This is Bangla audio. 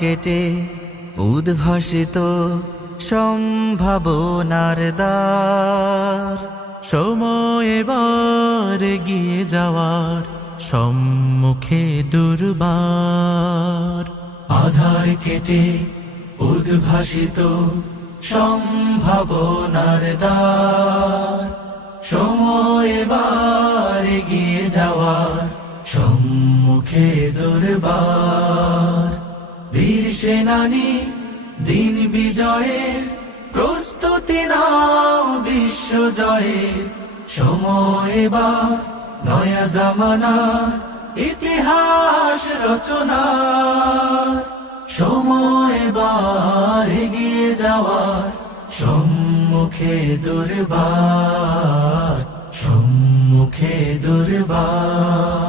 কেটে উদ্ভাসিত সম্ভাবনার দ্বার। সময় এবার এগিয়ে যাওয়ার সম্মুখে দুর্বার। আধার কেটে উদ্ভাসিত সম্ভাবনার দ্বার। সময় এবার এগিয়ে যাওয়ার সম্মুখে দুর্বার। বীর সেনানী দিন বিজয়ের প্রস্তুতি নাও, বিশ্ব জয়ের সময় এবার। নয়া জামানার ইতিহাস রচনার সময় এবার এগিয়ে যাওয়ার সম্মুখে দুর্বার, সম্মুখে দুর্বার।